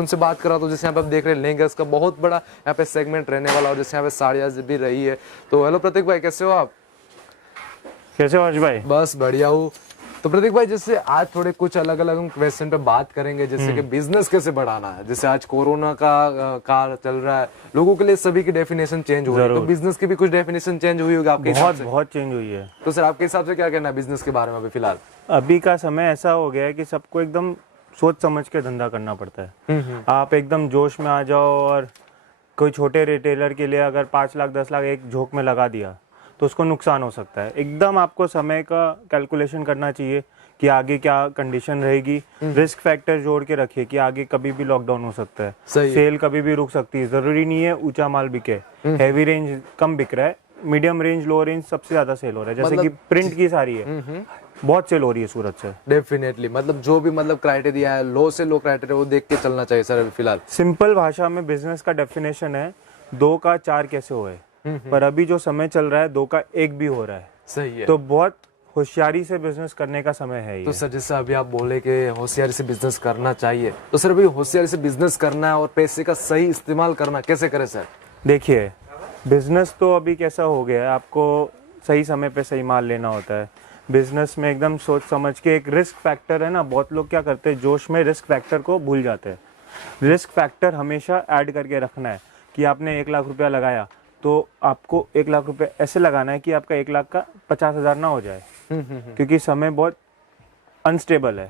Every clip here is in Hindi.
उनसे बात करा तो जैसे यहाँ पे आप देख रहे हैं लहंगास का बहुत बड़ा यहाँ पे सेगमेंट रहने वाला और जैसे यहाँ पे साड़ियाँ भी रही है। तो हेलो प्रतीक भाई, कैसे हो आप? कैसे हो हर्ष भाई? बस बढ़िया हूँ। तो प्रतीक भाई, जैसे आज थोड़े कुछ अलग अलग हम क्वेश्चन पे बात करेंगे, जैसे कि बिजनेस कैसे बढ़ाना है। जैसे आज कोरोना का काल चल रहा है, लोगों के लिए सभी की डेफिनेशन चेंज हो रही है, तो बिजनेस की भी कुछ डेफिनेशन चेंज हुई होगी आपके हिसाब से? बहुत चेंज हुई है। तो सर आपके हिसाब से क्या कहना है बिजनेस के बारे में अभी फिलहाल? अभी का समय ऐसा हो गया है कि सबको एकदम सोच समझ के धंधा करना पड़ता है। आप एकदम जोश में आ जाओ और कोई छोटे रिटेलर के लिए अगर 5 लाख 10 लाख एक झोंक में लगा दिया तो उसको नुकसान हो सकता है। एकदम आपको समय का कैलकुलेशन करना चाहिए कि आगे क्या कंडीशन रहेगी। रिस्क फैक्टर जोड़ के रखिए कि आगे कभी भी लॉकडाउन हो सकता है, सेल कभी भी रुक सकती है। जरूरी नहीं है ऊंचा माल बिके, हैवी रेंज कम बिक रहा है, मीडियम रेंज लो रेंज सबसे ज्यादा सेल हो रहा है। जैसे कि प्रिंट की साड़ी है, बहुत सेल हो रही है सूरत से। डेफिनेटली, मतलब जो भी मतलब क्राइटेरिया है, लो से लो क्राइटेरिया वो देख के चलना चाहिए सर अभी फिलहाल। सिंपल भाषा में बिजनेस का डेफिनेशन है 2 का 4 कैसे होए, पर अभी जो समय चल रहा है 2 का 1 भी हो रहा है। सही है। तो बहुत होशियारी से बिजनेस करने का समय है ये। तो सर जैसे अभी आप बोले कि होशियारी से बिजनेस करना चाहिए, तो सर अभी होशियारी से बिजनेस करना है और पैसे का सही इस्तेमाल करना कैसे करें सर? देखिए, बिजनेस तो अभी कैसा हो गया है, आपको सही समय पे सही माल लेना होता है। बिजनेस में एकदम सोच समझ के, एक रिस्क फैक्टर है ना, बहुत लोग क्या करते हैं जोश में रिस्क फैक्टर को भूल जाते हैं। रिस्क फैक्टर हमेशा ऐड करके रखना है कि आपने 1 लाख रुपया लगाया तो आपको 1 लाख रुपए ऐसे लगाना है कि आपका 1 लाख का 50,000 ना हो जाए। क्योंकि समय बहुत अनस्टेबल है।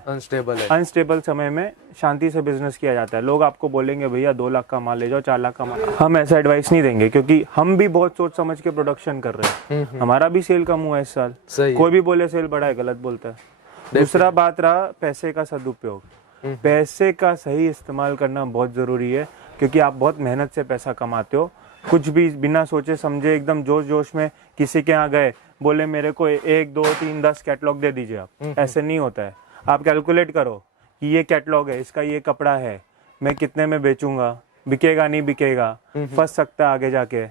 अनस्टेबल समय में शांति से बिजनेस किया जाता है। लोग आपको बोलेंगे भैया 2 लाख का माल ले जाओ, 4 लाख का माल। हम ऐसा एडवाइस नहीं देंगे क्योंकि हम भी बहुत सोच समझ के प्रोडक्शन कर रहे हैं। हमारा भी सेल कम हुआ है इस साल। कोई भी बोले सेल बढ़ा है, गलत बोलता है। दूसरा बात रहा पैसे का सदुपयोग। पैसे का सही इस्तेमाल करना बहुत जरूरी है क्योंकि आप बहुत मेहनत से पैसा कमाते हो। कुछ भी बिना सोचे समझे एकदम जोश जोश में किसी के यहाँ गए, बोले मेरे को 1 2 3 10 कैटलॉग दे दीजिए आप, ऐसे नहीं होता है। आप कैलकुलेट करो कि ये कैटलॉग है, इसका ये कपड़ा है, मैं कितने में बेचूंगा, बिकेगा नहीं बिकेगा, फंस सकता है आगे जाके।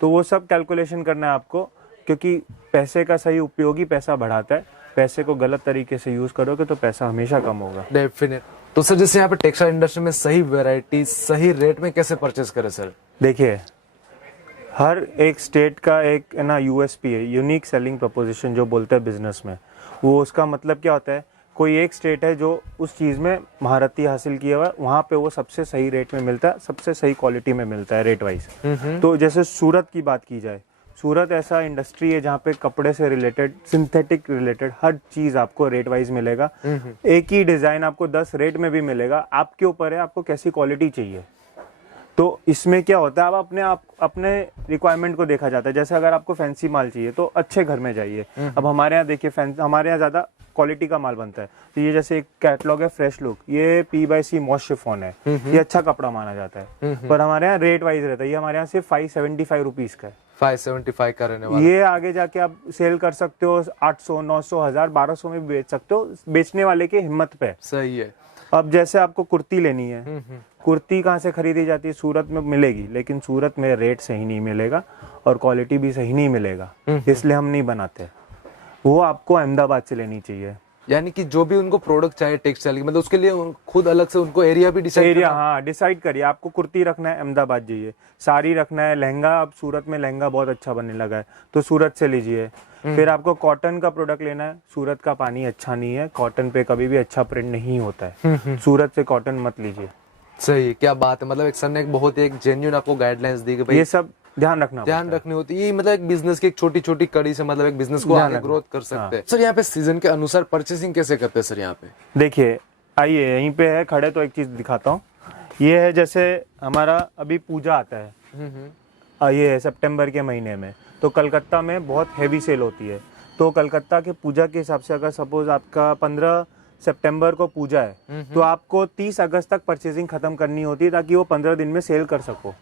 तो वो सब कैलकुलेशन करना है आपको, क्योंकि पैसे का सही उपयोग ही पैसा बढ़ाता है। पैसे को गलत तरीके से यूज करोगे तो पैसा हमेशा कम होगा। डेफिनेट। तो सर जैसे यहाँ पे टेक्सटाइल इंडस्ट्री में सही वैरायटी सही रेट में कैसे परचेस करें सर? देखिए, हर एक स्टेट का एक ना यूएसपी है, यूनिक सेलिंग प्रपोजिशन जो बोलते हैं बिजनेस में। वो उसका मतलब क्या होता है, कोई एक स्टेट है जो उस चीज़ में महारती हासिल किया हुआ है, वहाँ पे वो सबसे सही रेट में मिलता है, सबसे सही क्वालिटी में मिलता है रेट वाइज। तो जैसे सूरत की बात की जाए, सूरत ऐसा इंडस्ट्री है जहाँ पे कपड़े से रिलेटेड, सिंथेटिक रिलेटेड हर चीज़ आपको रेट वाइज मिलेगा। एक ही डिज़ाइन आपको 10 रेट में भी मिलेगा। आपके ऊपर है आपको कैसी क्वालिटी चाहिए। तो इसमें क्या होता है, आप अपने रिक्वायरमेंट को देखा जाता है। जैसे अगर आपको फैंसी माल चाहिए तो अच्छे घर में जाइए। अब हमारे यहाँ देखिए, हमारे यहाँ ज़्यादा क्वालिटी का माल बनता है। तो ये जैसे एक कैटलॉग है फ्रेश लुक, ये P/C मॉस शिफॉन है, ये अच्छा कपड़ा माना जाता है। पर हमारे यहाँ रेट वाइज रहता है। ये हमारे यहाँ सिर्फ 575 रुपीज़ का है। 575 का रहने वाला। ये आगे जाके आप सेल कर सकते हो 800 900 1000 1200 में भी बेच सकते हो, बेचने वाले की हिम्मत पे। सही है। अब जैसे आपको कुर्ती लेनी है, कुर्ती कहाँ से खरीदी जाती है? सूरत में मिलेगी, लेकिन सूरत में रेट सही नहीं मिलेगा और क्वालिटी भी सही नहीं मिलेगा, इसलिए हम नहीं बनाते। वो आपको अहमदाबाद से लेनी चाहिए। यानी कि जो भी उनको प्रोडक्ट चाहिए टेक्सटाइल की, मतलब उसके लिए खुद अलग से उनको एरिया भी डिसाइड हाँ डिसाइड करिए। आपको कुर्ती रखना है अहमदाबाद जाइए, साड़ी रखना है, लहंगा, अब सूरत में लहंगा बहुत अच्छा बनने लगा है तो सूरत से लीजिए। फिर आपको कॉटन का प्रोडक्ट लेना है, सूरत का पानी अच्छा नहीं है, कॉटन पे कभी भी अच्छा प्रिंट नहीं होता है, सूरत से कॉटन मत लीजिए। सही, क्या बात है। मतलब एक सर ने एक बहुत एक जेन्युइन आपको गाइडलाइंस दी कि भाई ये सब ध्यान रखनी होती है। ये मतलब एक बिजनेस की एक छोटी छोटी कड़ी से मतलब एक बिजनेस को आगे ग्रोथ कर सकते हैं। सर यहाँ पे सीजन के अनुसार परचेसिंग कैसे करते हैं सर यहाँ पे? देखिए, आइए यहीं पे है खड़े तो एक चीज दिखाता हूँ। ये है जैसे हमारा अभी पूजा आता है, ये है सितंबर के महीने में, तो कलकत्ता में बहुत हैवी सेल होती है। तो कलकत्ता के पूजा के हिसाब से अगर सपोज आपका 15 सितंबर को पूजा है तो आपको 30 अगस्त तक परचेजिंग खत्म करनी होती है ताकि वो 15 दिन में सेल कर सको।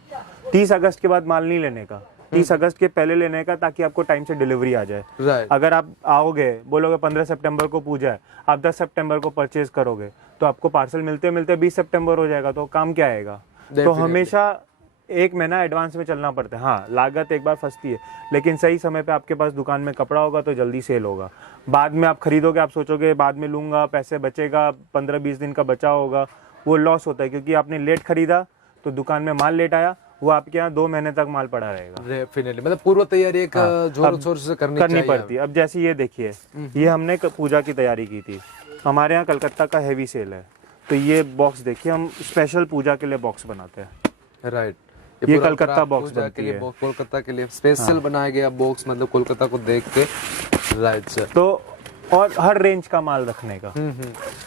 30 अगस्त के बाद माल नहीं लेने का, 30 अगस्त के पहले लेने का, ताकि आपको टाइम से डिलीवरी आ जाए। अगर आप आओगे, बोलोगे 15 सितंबर को पूजा है, आप 10 सितंबर को परचेज करोगे तो आपको पार्सल मिलते मिलते 20 सितंबर हो जाएगा, तो काम क्या आएगा? तो हमेशा 1 महीना एडवांस में चलना पड़ता है। हाँ, लागत एक बार फंसती है, लेकिन सही समय पे आपके पास दुकान में कपड़ा होगा तो जल्दी सेल होगा। बाद में आप खरीदोगे, आप सोचोगे बाद में लूंगा, पैसे बचेगा, 15-20 दिन का बचा होगा, वो लॉस होता है, क्योंकि आपने लेट खरीदा तो दुकान में माल लेट आया, वो आपके यहाँ 2 महीने तक माल पड़ा रहेगा। डेफिनेटली, मतलब पूर्व तैयारी एक जोर शोर से करनी पड़ती है। अब जैसे ये देखिए, ये हमने पूजा की तैयारी की थी, हमारे यहाँ कलकत्ता का हैवी सेल है, तो ये बॉक्स देखिए, हम स्पेशल पूजा के लिए बॉक्स बनाते हैं। राइट, ये कलकत्ता बॉक्स बनती है, कोलकाता के लिए स्पेशल बनाया गया बॉक्स, मतलब कोलकाता को देख के। Right sir. तो और हर रेंज का माल रखने का।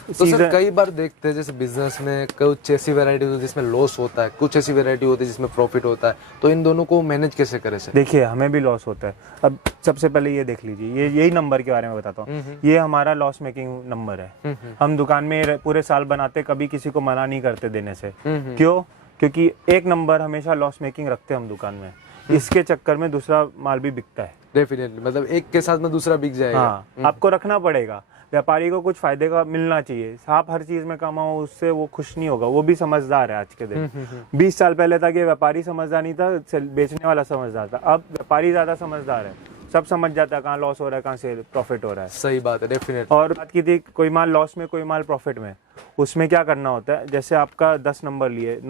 तो सर कई बार देखते हैं जैसे बिजनेस में कुछ ऐसी वैरायटी होती है जिसमें लॉस होता है, कुछ ऐसी वैरायटी होती है जिसमें प्रॉफिट होता है, तो इन दोनों को मैनेज कैसे करें सर? देखिए, हमें भी लॉस होता है। अब सबसे पहले ये देख लीजिए, ये यही नंबर के बारे में बताता हूँ। ये हमारा लॉस मेकिंग नंबर है। हम दुकान में पूरे साल बनाते, कभी किसी को मना नहीं करते देने से। क्यों? क्योंकि एक नंबर हमेशा लॉस मेकिंग रखते हैं हम दुकान में, इसके चक्कर में दूसरा माल भी बिकता है। डेफिनेटली, मतलब एक के साथ में दूसरा बिक जाएगा। हाँ, आपको रखना पड़ेगा। व्यापारी को कुछ फायदे का मिलना चाहिए। आप हर चीज में कमाओ, उससे वो खुश नहीं होगा। वो भी समझदार है आज के दिन। 20 साल पहले तक ये व्यापारी समझदार नहीं था, बेचने वाला समझदार था। अब व्यापारी ज्यादा समझदार है, सब समझ जाता है कहाँ लॉस हो रहा है, कहाँ से प्रॉफिट हो रहा है। सही बात है, डेफिनेटली। और बात की थी कोई माल लॉस में, कोई माल प्रॉफिट में, उसमें क्या करना होता है, जैसे आपका 10 नंबर लिए,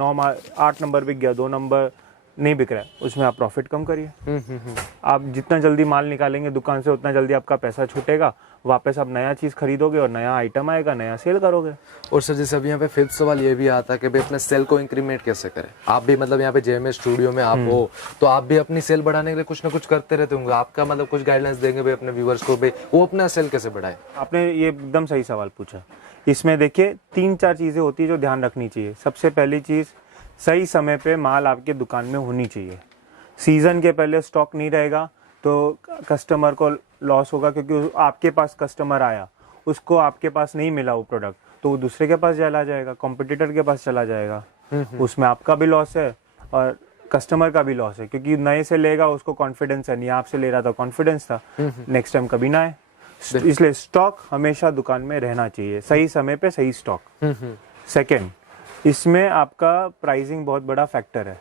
8 नंबर बिक गया, 2 नंबर नहीं बिक रहा है, उसमें आप प्रॉफिट कम करिए। आप जितना जल्दी माल निकालेंगे दुकान से, उतना जल्दी आपका पैसा छूटेगा, वापस आप नया चीज खरीदोगे और नया आइटम आएगा, नया सेल करोगे। और सर जैसे अभी यहाँ पे 5th सवाल ये भी आता है कि भाई अपने सेल को इंक्रीमेंट कैसे करें। आप भी मतलब यहाँ पे जेएमएस स्टूडियो में आप हो, तो आप भी अपनी सेल बढ़ाने के लिए कुछ ना कुछ करते रहते होंगे। आपका मतलब कुछ गाइडलाइंस देंगे भाई अपने व्यूअर्स को, भाई वो अपना सेल कैसे बढ़ाए? आपने ये एकदम सही सवाल पूछा। इसमें देखिए 3-4 चीजें होती है जो ध्यान रखनी चाहिए। सबसे पहली चीज, सही समय पे माल आपके दुकान में होनी चाहिए। सीजन के पहले स्टॉक नहीं रहेगा तो कस्टमर को लॉस होगा, क्योंकि आपके पास कस्टमर आया, उसको आपके पास नहीं मिला वो प्रोडक्ट, तो वो दूसरे के पास चला जाएगा, कॉम्पिटिटर के पास चला जाएगा। उसमें आपका भी लॉस है और कस्टमर का भी लॉस है, क्योंकि नए से लेगा, उसको कॉन्फिडेंस है नहीं, आपसे ले रहा था, कॉन्फिडेंस था, नेक्स्ट टाइम कभी ना आए। इसलिए स्टॉक हमेशा दुकान में रहना चाहिए, सही समय पे सही स्टॉक। सेकेंड, इसमें आपका प्राइसिंग बहुत बड़ा फैक्टर है।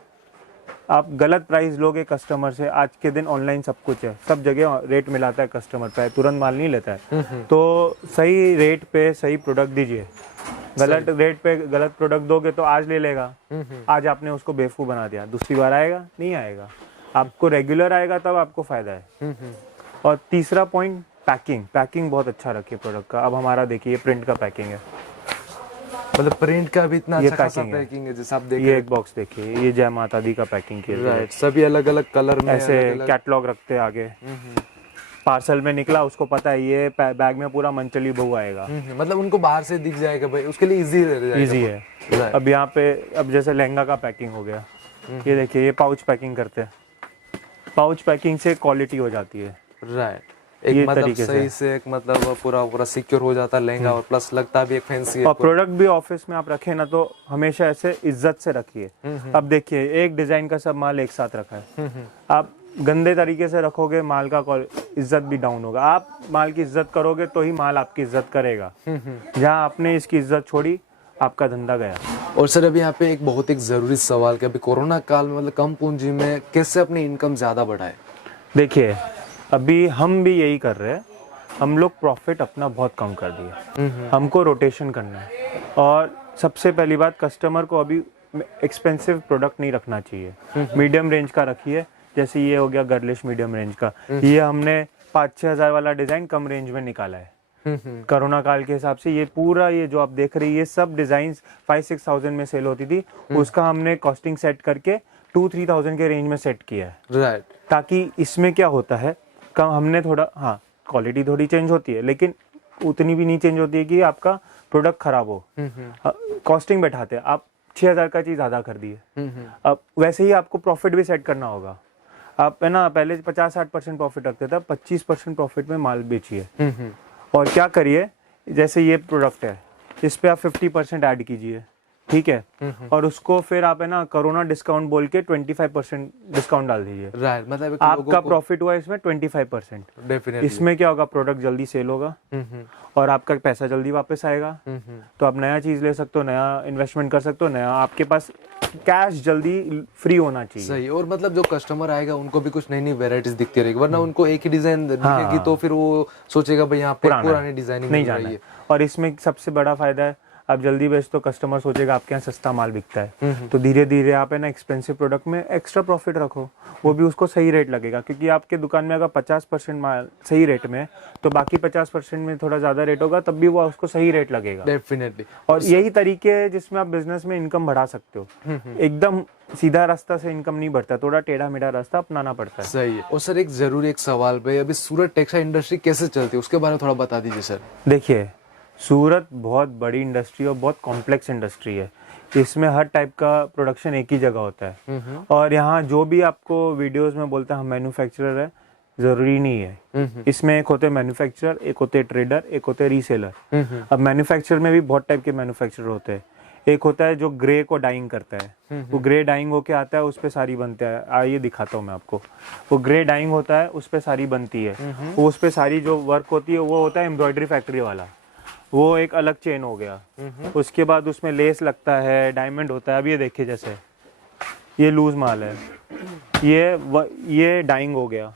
आप गलत प्राइस लोगे कस्टमर से, आज के दिन ऑनलाइन सब कुछ है, सब जगह रेट मिलाता है कस्टमर पे, तुरंत माल नहीं लेता है। तो सही रेट पे सही प्रोडक्ट दीजिए। गलत रेट पे गलत प्रोडक्ट दोगे तो आज ले लेगा, आज आपने उसको बेवकूफ बना दिया, दूसरी बार आएगा नहीं आएगा। आपको रेगुलर आएगा तब आपको फायदा है। और तीसरा पॉइंट, पैकिंग बहुत अच्छा रखिए प्रोडक्ट का। अब हमारा देखिए प्रिंट का पैकिंग है, मतलब प्रिंट का भी इतना ये अच्छा खासा पैकिंग है। जैसे आप देख ये एक बॉक्स देखिए, ये जय माता दी का पैकिंग किया है। राइट, सभी अलग अलग कलर में ऐसे कैटलॉग रखते हैं आगे। पार्सल में निकला, उसको पता है ये बैग में पूरा मंचली बहु आएगा। मतलब उनको बाहर से दिख जाएगा भाई, उसके लिए इजी है। अब यहाँ पे अब जैसे लहंगा का पैकिंग हो गया, ये देखिए, ये पाउच पैकिंग करते हैं। पाउच पैकिंग से क्वालिटी हो जाती है। राइट, एक मतलब सही से एक मतलब पूरा सिक्योर हो जाता है लहंगा, और प्लस लगता भी एक फैंसी है। और प्रोडक्ट भी ऑफिस में आप रखे ना, तो हमेशा ऐसे इज्जत से रखिए। अब देखिए, एक डिजाइन का सब माल एक साथ रखा है, आप गंदे तरीके से रखोगे, माल का इज्जत भी डाउन होगा। आप माल की इज्जत करोगे तो ही माल आपकी इज्जत करेगा। जहाँ आपने इसकी इज्जत छोड़ी, आपका धंधा गया। और सर अभी यहाँ पे एक बहुत एक जरूरी सवाल कि अभी कोरोना काल में मतलब कम पूंजी में कैसे अपनी इनकम ज्यादा बढ़ाए? देखिए, अभी हम भी यही कर रहे हैं। हम लोग प्रॉफिट अपना बहुत कम कर दिए, हमको रोटेशन करना है। और सबसे पहली बात, कस्टमर को अभी एक्सपेंसिव प्रोडक्ट नहीं रखना चाहिए, मीडियम रेंज का रखिए। जैसे ये हो गया गर्लिश मीडियम रेंज का, ये हमने 5-6 हज़ार वाला डिजाइन कम रेंज में निकाला है। कोरोना काल के हिसाब से ये पूरा, ये जो आप देख रहे हैं, ये सब डिजाइन 5-6 थाउजेंड में सेल होती थी, उसका हमने कॉस्टिंग सेट करके 2-3 थाउजेंड के रेंज में सेट किया है। राइट, ताकि इसमें क्या होता है, कम हमने थोड़ा, हाँ क्वालिटी थोड़ी चेंज होती है, लेकिन उतनी भी नहीं चेंज होती है कि आपका प्रोडक्ट खराब हो। कॉस्टिंग बैठाते हैं, आप 6,000 का चीज आधा कर दिए। अब वैसे ही आपको प्रॉफिट भी सेट करना होगा। आप है ना, पहले 50-60% प्रॉफिट रखते थे, 25% प्रॉफिट में माल बेचिए। और क्या करिए, जैसे ये प्रोडक्ट है, इस पे आप 50% ऐड कीजिए, ठीक है, और उसको फिर आप है ना कोरोना डिस्काउंट बोल के 25% डिस्काउंट डाल दीजिए। राइट, मतलब आपका प्रॉफिट हुआ इसमें 25%। डेफिनेटली इसमें क्या होगा, प्रोडक्ट जल्दी सेल होगा और आपका पैसा जल्दी वापस आएगा। तो आप नया चीज ले सकते हो, नया इन्वेस्टमेंट कर सकते हो, नया आपके पास कैश जल्दी फ्री होना चाहिए। सही, और मतलब जो कस्टमर आएगा उनको भी कुछ नई नई वेराइटीज दिखती रहेगी, वरना उनको एक ही डिजाइन दिखेगी तो फिर वो सोचेगा भाई यहाँ पे पुरानी डिजाइनिंग नहीं जाना है। और इसमें सबसे बड़ा फायदा है, आप जल्दी बेच तो कस्टमर सोचेगा आपके यहाँ सस्ता माल बिकता है, तो धीरे धीरे आप है ना एक्सपेंसिव प्रोडक्ट में एक्स्ट्रा प्रॉफिट रखो, वो भी उसको सही रेट लगेगा। क्योंकि आपके दुकान में अगर 50% माल सही रेट में है तो बाकी 50% में थोड़ा ज्यादा रेट होगा, तब भी वो उसको सही रेट लगेगा। डेफिनेटली। और यही तरीके है जिसमें आप बिजनेस में इनकम बढ़ा सकते हो। एकदम सीधा रास्ता से इनकम नहीं बढ़ता, थोड़ा टेढ़ा मेढ़ा रास्ता अपनाना पड़ता है। सही है। और सर एक जरूरी एक सवाल पे, अभी सूरत टेक्सटाइल इंडस्ट्री कैसे चलती है उसके बारे में थोड़ा बता दीजिए सर। देखिए, सूरत बहुत बड़ी इंडस्ट्री और बहुत कॉम्प्लेक्स इंडस्ट्री है। इसमें हर टाइप का प्रोडक्शन एक ही जगह होता है। और यहाँ जो भी आपको वीडियोस में बोलते हैं हम मैन्युफैक्चरर है, जरूरी नहीं है। इसमें एक होते मैन्युफैक्चरर, एक होते ट्रेडर, एक होते रीसेलर। अब मैन्युफैक्चरर में भी बहुत टाइप के मैन्युफैक्चरर होते हैं। एक होता है जो ग्रे को डाइंग करता है, वो ग्रे डाइंग होके आता है, उस पे साड़ी बनता है। आइए दिखाता हूँ मैं आपको। वो ग्रे डाइंग होता है, उस पे साड़ी बनती है। वो उस पे साड़ी जो वर्क होती है वो होता है एम्ब्रॉयडरी फैक्ट्री वाला, वो एक अलग चेन हो गया। उसके बाद उसमें लेस लगता है, डायमंड होता है। अब ये देखिए, जैसे ये लूज माल है, ये डाइंग हो गया,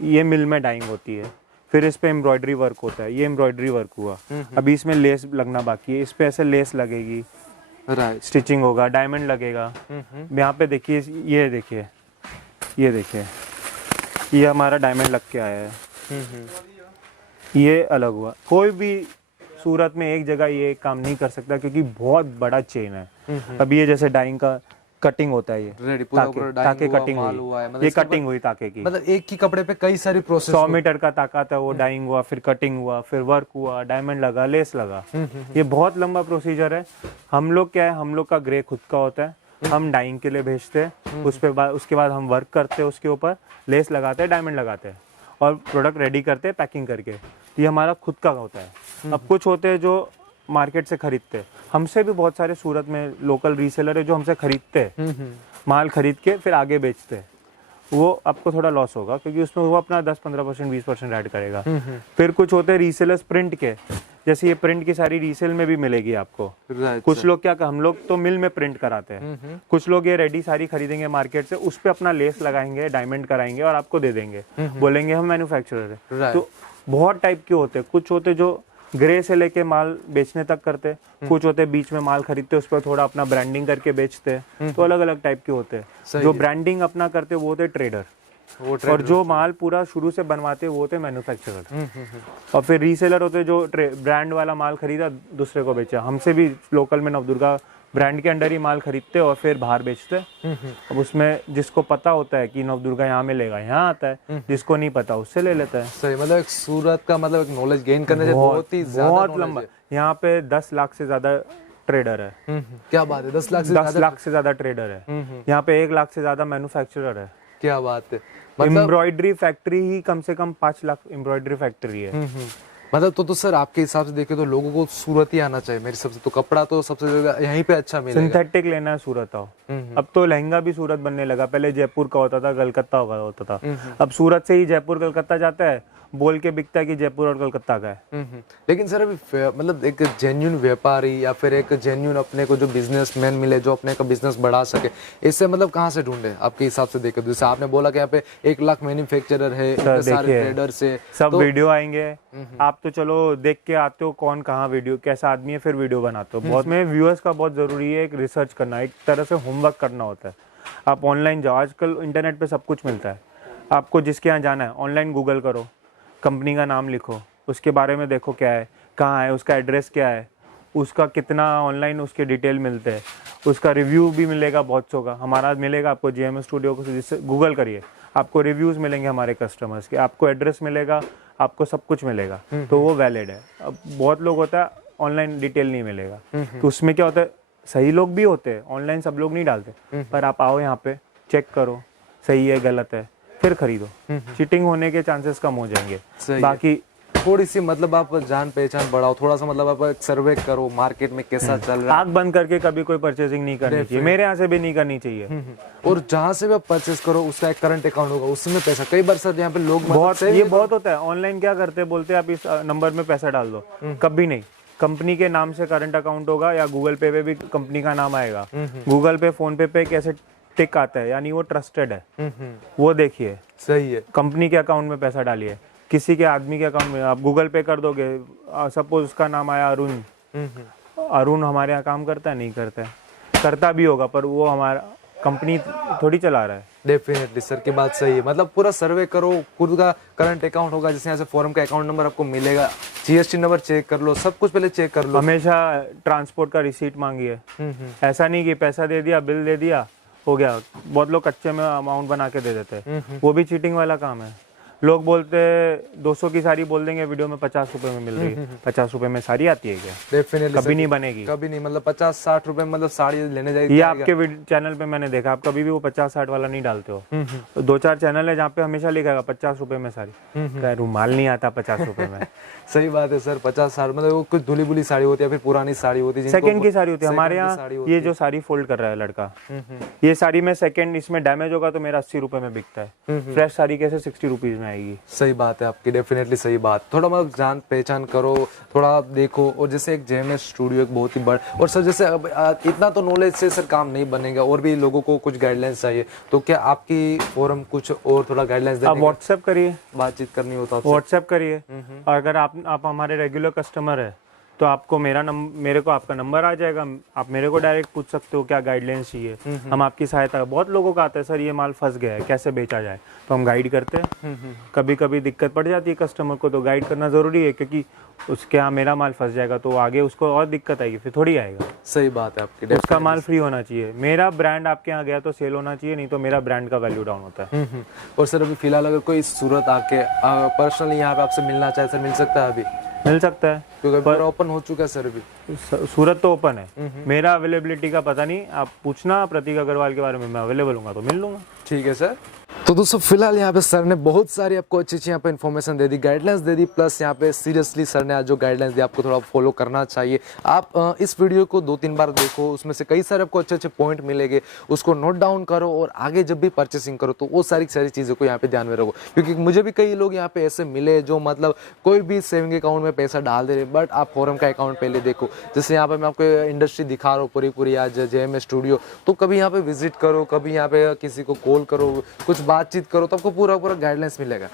ये मिल में डाइंग होती है। फिर इस पे एम्ब्रॉयडरी वर्क होता है, ये एम्ब्रॉयडरी वर्क हुआ। अभी इसमें लेस लगना बाकी है, इस पे ऐसे लेस लगेगी, राइट, स्टिचिंग होगा, डायमंड लगेगा। यहाँ पे देखिए, ये देखिए, ये हमारा डायमंड लग के आया है। ये अलग हुआ। कोई भी सूरत में एक जगह ये काम नहीं कर सकता क्योंकि बहुत बड़ा चेन है। अब ये जैसे डाइंग का कटिंग होता है, ये रेडी पूरा पूरा ताके डाइंग कटिंग हुआ, माल हुई, हुआ है, मतलब ये इसके कटिंग हुई ताके की। मतलब एक ही कपड़े पे कई सारी प्रोसेस 100 मीटर का ताकत है, वो डाइंग हुआ, फिर कटिंग हुआ, फिर वर्क हुआ, डायमंड लगा, लेस लगा। ये बहुत लंबा प्रोसीजर है। हम लोग क्या है, हम लोग का ग्रे खुद का होता है, हम डाइंग के लिए भेजते हैं, उसके बाद हम वर्क करते हैं, उसके ऊपर लेस लगाते हैं, डायमंड लगाते हैं और प्रोडक्ट रेडी करते हैं पैकिंग करके। ये हमारा खुद का होता है। अब कुछ होते हैं जो मार्केट से खरीदते हैं, हमसे भी बहुत सारे सूरत में लोकल रीसेलर है जो हमसे खरीदते हैं, माल खरीद के फिर आगे बेचते हैं। वो आपको थोड़ा लॉस होगा क्योंकि उसमें वो अपना 10-15%, 20% ऐड करेगा। फिर कुछ होते हैं रीसेलर्स प्रिंट के, जैसे ये प्रिंट की सारी रीसेल में भी मिलेगी आपको। कुछ लोग क्या, हम लोग तो मिल में प्रिंट कराते हैं, कुछ लोग ये रेडी साड़ी खरीदेंगे मार्केट से, उस पे अपना लेस लगाएंगे, डायमंड कराएंगे और आपको दे देंगे, बोलेंगे हम मैन्युफैक्चरर है। तो बहुत टाइप के होते हैं। कुछ होते जो ग्रे से लेके माल बेचने तक करते, कुछ होते बीच में माल खरीदते उस पर थोड़ा अपना ब्रांडिंग करके बेचते हैं। तो अलग अलग टाइप के होते हैं। जो ब्रांडिंग अपना करते वो होते ट्रेडर, और जो माल पूरा शुरू से बनवाते वो होते मैन्युफैक्चरर। और फिर रीसेलर होते जो ब्रांड वाला माल खरीदा दूसरे को बेचा। हमसे भी लोकल में नवदुर्गा ब्रांड के अंडर ही माल खरीदते और फिर बाहर बेचते। अब उसमें जिसको पता होता है कि नवदुर्गा यहाँ मिलेगा, यहाँ आता है, जिसको नहीं पता उससे ले लेता है। सही, मतलब एक सूरत का मतलब एक नॉलेज गेन करने से बहुत ही ज्यादा बहुत लंबा। यहाँ पे 10 लाख से ज्यादा ट्रेडर है। क्या बात है, 10 लाख से 10 लाख से ज्यादा ट्रेडर है। यहाँ पे 1 लाख से ज्यादा मैन्युफैक्चरर है। क्या बात है। एम्ब्रॉयडरी फैक्ट्री ही कम से कम 5 लाख एम्ब्रॉयडरी फैक्ट्री है। मतलब तो सर आपके हिसाब से देखे तो लोगों को सूरत ही आना चाहिए मेरे हिसाब से। तो कपड़ा तो सबसे ज्यादा यहीं पे अच्छा मिलेगा। सिंथेटिक लेना है सूरत आओ। अब तो लहंगा भी सूरत बनने लगा, पहले जयपुर का होता था, कलकत्ता होता था। अब सूरत से ही जयपुर कलकत्ता जाता है, बोल के बिकता है कि जयपुर और कलकत्ता का है। लेकिन सर अभी मतलब एक जेन्युइन व्यापारी या फिर एक जेन्युइन अपने को जो बिजनेसमैन मिले जो अपने का बिजनेस बढ़ा सके, इससे मतलब कहाँ से ढूंढे आपके हिसाब से देखे? जैसे आपने बोला कि यहाँ पे 1 लाख मैन्युफैक्चरर है, सारे ट्रेडर से सब वीडियो आएंगे। आप तो चलो देख के आते हो कौन कहाँ वीडियो कैसा आदमी है, फिर वीडियो बनाते हो। बहुत में व्यूअर्स का बहुत जरूरी है, एक रिसर्च करना, एक तरह से होमवर्क करना होता है। आप ऑनलाइन जाओ, आजकल इंटरनेट पे सब कुछ मिलता है। आपको जिसके यहाँ जाना है ऑनलाइन गूगल करो, कंपनी का नाम लिखो, उसके बारे में देखो क्या है, कहाँ है, उसका एड्रेस क्या है, उसका कितना ऑनलाइन उसके डिटेल मिलते हैं, उसका रिव्यू भी मिलेगा बहुत सौ का। हमारा मिलेगा आपको GMS स्टूडियो को, जिससे गूगल करिए, आपको रिव्यूज़ मिलेंगे हमारे कस्टमर्स के, आपको एड्रेस मिलेगा, आपको सब कुछ मिलेगा। तो वो वैलिड है। अब बहुत लोग होता है ऑनलाइन डिटेल नहीं मिलेगा, तो उसमें क्या होता है, सही लोग भी होते हैं, ऑनलाइन सब लोग नहीं डालते, पर आप आओ यहाँ पे चेक करो सही है गलत है, फिर खरीदो। चीटिंग होने के चांसेस कम हो जाएंगे। बाकी थोड़ी सी मतलब आप जान पहचान बढ़ाओ, थोड़ा सा मतलब आप सर्वे करो मार्केट में कैसा चल रहा है। आंख बंद करके कभी कोई परचेसिंग नहीं करनी चाहिए, मेरे यहाँ से भी नहीं करनी चाहिए। और जहाँ से भी आप परचेस करो उसका एक करंट अकाउंट होगा, उसमें पैसा। कई बार सर यहाँ पे लोग बहुत होता है, ऑनलाइन क्या करते हैं, बोलते हैं आप इस नंबर में पैसा डाल दो, कभी नहीं। कंपनी के नाम से करंट अकाउंट होगा या गूगल पे भी कंपनी का नाम आएगा। गूगल पे, फोन पे कैसे टिक आता है, यानी वो ट्रस्टेड है, वो देखिए। सही है। कंपनी के अकाउंट में पैसा डालिए, किसी के आदमी के अकाउंट में आप गूगल पे कर दोगे, सपोज उसका नाम आया अरुण, अरुण हमारे यहाँ काम करता है? नहीं करता है, करता भी होगा पर वो हमारा कंपनी थोड़ी चला रहा है। डेफिनेटली सर की बात सही है। मतलब पूरा सर्वे करो, खुद का करंट अकाउंट होगा, जैसे यहाँ से फोरम का अकाउंट नंबर आपको मिलेगा, जीएसटी नंबर चेक कर लो, सब कुछ पहले चेक कर लो। हमेशा ट्रांसपोर्ट का रिसीट मांगी है, ऐसा नहीं कि पैसा दे दिया, बिल दे दिया, हो गया। बहुत लोग कच्चे में अमाउंट बना के दे देते हैं, वो भी चीटिंग वाला काम है। लोग बोलते 200 की साड़ी बोल देंगे वीडियो में 50 रुपए में मिल रही है। 50 रुपए में साड़ी आती है क्या? डेफिनेटली कभी नहीं बनेगी, कभी नहीं। मतलब 50-60 रुपए मतलब साड़ी लेने जाएगी। ये आपके चैनल पे मैंने देखा, आप कभी भी वो 50-60 वाला नहीं डालते हो। तो 2-4 चैनल है जहाँ पे हमेशा लिखा 50 रुपए में साड़ी, क्या रुमाल नहीं आता 50 रुपए में। सही बात है सर। 50-60 मतलब वो कुछ धुली बुली साड़ी होती है, फिर पुरानी साड़ी होती है, सेकंड की साड़ी होती है। हमारे यहाँ ये जो साड़ी फोल्ड कर रहा है लड़का, ये साड़ी में सेकंड इसमें डैमेज होगा तो मेरा 80 रुपए में बिकता है। फ्रेश साड़ी कैसे 60 रुपीज में आएगी? सही बात है आपकी, डेफिनेटली सही बात। थोड़ा मतलब जान पहचान करो, थोड़ा देखो। और जैसे एक जेएमएस स्टूडियो एक बहुत ही बड़ा, और सर जैसे अब इतना तो नॉलेज से सर काम नहीं बनेगा, और भी लोगों को कुछ गाइडलाइंस चाहिए, तो क्या आपकी फोरम कुछ और थोड़ा गाइडलाइंस आप व्हाट्सएप करिए, बातचीत करनी हो तो व्हाट्सएप करिए। अगर आप हमारे रेगुलर कस्टमर है तो आपको मेरे को आपका नंबर आ जाएगा, आप मेरे को डायरेक्ट पूछ सकते हो क्या गाइडलाइंस चाहिए, हम आपकी सहायता। बहुत लोगों का आता है सर ये माल फंस गया है कैसे बेचा जाए, तो हम गाइड करते हैं। कभी कभी दिक्कत पड़ जाती है कस्टमर को, तो गाइड करना जरूरी है, क्योंकि उसके यहाँ मेरा माल फंस जाएगा तो आगे उसको और दिक्कत आएगी, फिर थोड़ी आएगा। सही बात है आपकी, उसका माल फ्री होना चाहिए। मेरा ब्रांड आपके यहाँ गया तो सेल होना चाहिए, नहीं तो मेरा ब्रांड का वैल्यू डाउन होता है। और सर अभी फिलहाल अगर कोई सूरत आके पर्सनली यहाँ पे आपसे मिलना चाहे, सर मिल सकता है? अभी मिल सकता है, क्योंकि पूरा ओपन हो चुका है सर अभी। सूरत तो ओपन है, मेरा अवेलेबिलिटी का पता नहीं, आप पूछना प्रतीक अग्रवाल के बारे में, मैं अवेलेबल हूँ तो मिल लूंगा। ठीक है सर। तो दोस्तों फिलहाल यहाँ पे सर ने बहुत सारी आपको अच्छी यहाँ पे इन्फॉर्मेशन दे दी, गाइडलाइंस दे दी, प्लस यहाँ पे सीरियसली सर ने आज जो गाइडलाइंस दी आपको थोड़ा फॉलो करना चाहिए। आप इस वीडियो को 2-3 बार देखो, उसमें से कई सारे आपको अच्छे पॉइंट मिलेंगे, उसको नोट डाउन करो, और आगे जब भी परचेसिंग करो तो वो सारी चीज़ों को यहाँ पे ध्यान में रखो। क्योंकि मुझे भी कई लोग यहाँ पे ऐसे मिले जो मतलब कोई भी सेविंग अकाउंट में पैसा डाल दे रहे, बट आप फोरम का अकाउंट पहले देखो। जैसे यहाँ पे मैं आपको इंडस्ट्री दिखा रहा हूँ पूरी आज जेएमएस स्टूडियो, तो कभी यहाँ पे विजिट करो, कभी यहाँ पे किसी को कॉल करो, कुछ बातचीत करो, तो आपको पूरा गाइडलाइंस मिलेगा।